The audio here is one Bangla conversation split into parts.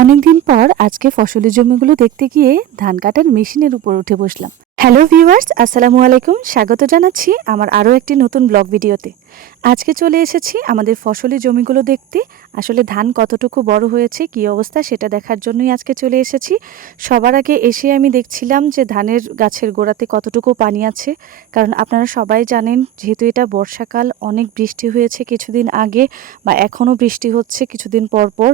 অনেকদিন পর আজকে ফসলের জমিগুলো দেখতে গিয়ে ধান কাটার মেশিনের উপর উঠে বসলাম। হ্যালো ভিউয়ার্স, আসসালামু আলাইকুম। স্বাগত জানাচ্ছি আমার আরও একটি নতুন ব্লগ ভিডিওতে। আজকে চলে এসেছি আমাদের ফসলের জমিগুলো দেখতে। আসলে ধান কতটুকু বড় হয়েছে, কী অবস্থা সেটা দেখার জন্যই আজকে চলে এসেছি। সবার আগে এসে আমি দেখছিলাম যে ধানের গাছের গোড়াতে কতটুকু পানি আছে, কারণ আপনারা সবাই জানেন যেহেতু এটা বর্ষাকাল, অনেক বৃষ্টি হয়েছে কিছুদিন আগে বা এখনও বৃষ্টি হচ্ছে কিছুদিন পর পর।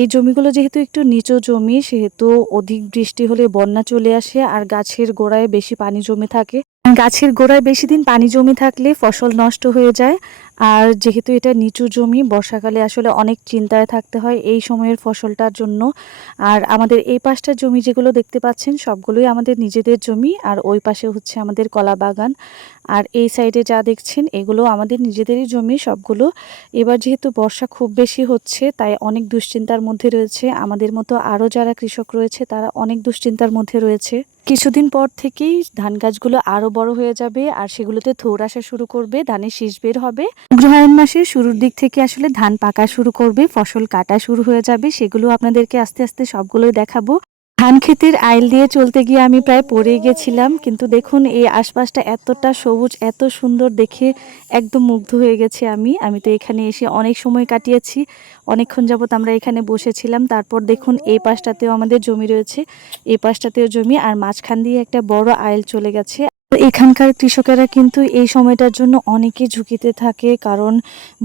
এই জমিগুলো যেহেতু একটু নিচু জমি, সেহেতু অধিক বৃষ্টি হলে বন্যা চলে আসে আর গাছের গোড়ায় বেশি পানি জমে থাকে। গাছের গোড়ায় বেশি দিন পানি জমে থাকলে ফসল নষ্ট হয়ে যায়। আর যেহেতু এটা নিচু জমি, বর্ষাকালে আসলে অনেক চিন্তায় থাকতে হয় এই সময়ের ফসলটার জন্য। আর আমাদের এই পাশটার জমি যেগুলো দেখতে পাচ্ছেন সবগুলোই আমাদের নিজেদের জমি, আর ওই পাশে হচ্ছে আমাদের কলা বাগান। আর এই সাইডে যা দেখছেন এগুলো আমাদের নিজেদেরই জমি সবগুলো। এবার যেহেতু বর্ষা খুব বেশি হচ্ছে তাই অনেক দুশ্চিন্তার মধ্যে রয়েছে। আমাদের মতো আরও যারা কৃষক রয়েছে তারা অনেক দুশ্চিন্তার মধ্যে রয়েছে। কিছুদিন পর থেকেই ধান গাছগুলো আরো বড় হয়ে যাবে আর সেগুলোতে থোড় আসা শুরু করবে, ধানের শীষ বের হবে। অগ্রহায়ণ মাসের শুরুর দিক থেকে আসলে ধান পাকা শুরু করবে, ফসল কাটা শুরু হয়ে যাবে। সেগুলো আপনাদেরকে আস্তে আস্তে সবগুলোই দেখাবো। ধান ক্ষেতের আইল দিয়ে চলতে গিয়ে আমি প্রায় পড়ে গেছিলাম, কিন্তু দেখুন এই আশপাশটা এতটা সবুজ, এত সুন্দর দেখে একদম মুগ্ধ হয়ে গেছি আমি তো এখানে এসে অনেক সময় কাটিয়েছি। অনেকক্ষণ যাবত আমরা এখানে বসেছিলাম। তারপর দেখুন এই পাশটাতেও আমাদের জমি রয়েছে, এই পাশটাতেও জমি, আর মাঝখান দিয়ে একটা বড় আইল চলে গেছে। এখানকার কৃষকেরা কিন্তু এই সময়টার জন্য অনেকে ঝুঁকিতে থাকে, কারণ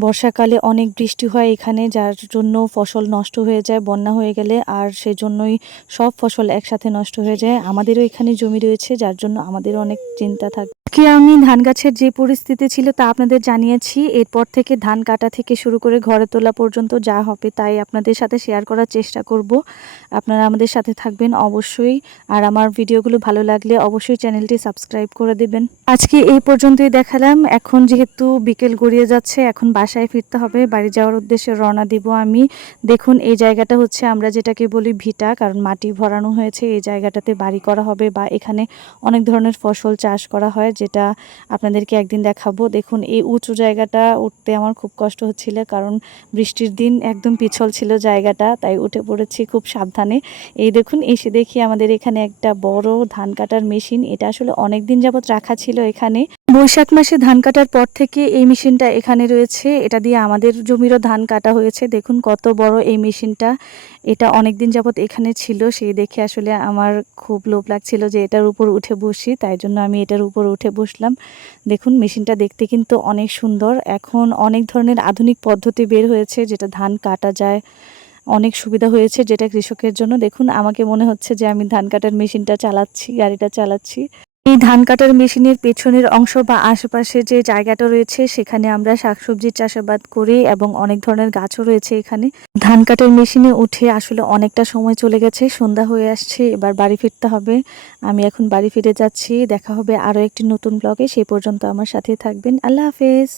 বর্ষাকালে অনেক বৃষ্টি হয় এখানে, যার জন্য ফসল নষ্ট হয়ে যায় বন্যা হয়ে গেলে, আর সেজন্যই সব ফসল একসাথে নষ্ট হয়ে যায়। আমাদেরও এখানে জমি রয়েছে, যার জন্য আমাদেরও অনেক চিন্তা থাকে। কি আমি ধান গাছের যে পরিস্থিতি ছিল তা আপনাদের জানিয়েছি। এরপর থেকে ধান কাটা থেকে শুরু করে ঘরে তোলা পর্যন্ত যা হবে তাই আপনাদের সাথে শেয়ার করার চেষ্টা করব। আপনারা আমাদের সাথে থাকবেন অবশ্যই, আর আমার ভিডিওগুলো ভালো লাগলে অবশ্যই চ্যানেলটি সাবস্ক্রাইব করে দেবেন। আজকে এই পর্যন্তই দেখালাম। এখন যেহেতু বিকেল গড়িয়ে যাচ্ছে, এখন বাসায় ফিরতে হবে, বাড়ি যাওয়ার উদ্দেশ্যে রওনা দিব আমি। দেখুন এই জায়গাটা হচ্ছে আমরা যেটাকে বলি ভিটা, কারণ মাটি ভরানো হয়েছে। এই জায়গাটাতে বাড়ি করা হবে বা এখানে অনেক ধরনের ফসল চাষ করা হয়, যেটা আপনাদেরকে একদিন দেখাবো। দেখুন এই উঁচু জায়গাটা উঠতে আমার খুব কষ্ট হচ্ছিল, কারণ বৃষ্টির দিন একদম পিছল ছিল জায়গাটা, তাই উঠে পড়েছি খুব সাবধানে। এই দেখুন এসে দেখি আমাদের এখানে একটা বড় ধান কাটার মেশিন। এটা আসলে অনেক দিন যাবত রাখা ছিল এখানে। বৈশাখ মাসে ধান কাটার পর থেকে এই মেশিনটা এখানে রয়েছে। এটা দিয়ে আমাদের জমিরও ধান কাটা হয়েছে। দেখুন কত বড় এই মেশিনটা। এটা অনেক দিন যাবত এখানে ছিল, সেই দেখে আসলে আমার খুব লোভ লাগছিল যে এটার উপর উঠে বসি, তাই জন্য আমি এটার উপর উঠে বসলাম। দেখুন মেশিনটা দেখতে কিন্তু অনেক সুন্দর। এখন অনেক ধরনের আধুনিক পদ্ধতি বের হয়েছে যেটা ধান কাটা যায়, অনেক সুবিধা হয়েছে যেটা কৃষকের জন্য। দেখুন আমাকে মনে হচ্ছে যে আমি ধান কাটার মেশিনটা চালাচ্ছি, গাড়িটা চালাচ্ছি। এই ধান কাটার মেশিনের পেছনের অংশ বা আশেপাশে যে জায়গাটা রয়েছে সেখানে আমরা শাকসবজির চাষাবাদ করি এবং অনেক ধরনের গাছও রয়েছে এখানে। ধান কাটার মেশিনে উঠে আসলে অনেকটা সময় চলে গেছে, সন্ধ্যা হয়ে আসছে, এবার বাড়ি ফিরতে হবে। আমি এখন বাড়ি ফিরে যাচ্ছি। দেখা হবে আরও একটি নতুন ব্লগে, সেই পর্যন্ত আমার সাথে থাকবেন। আল্লাহ হাফেজ।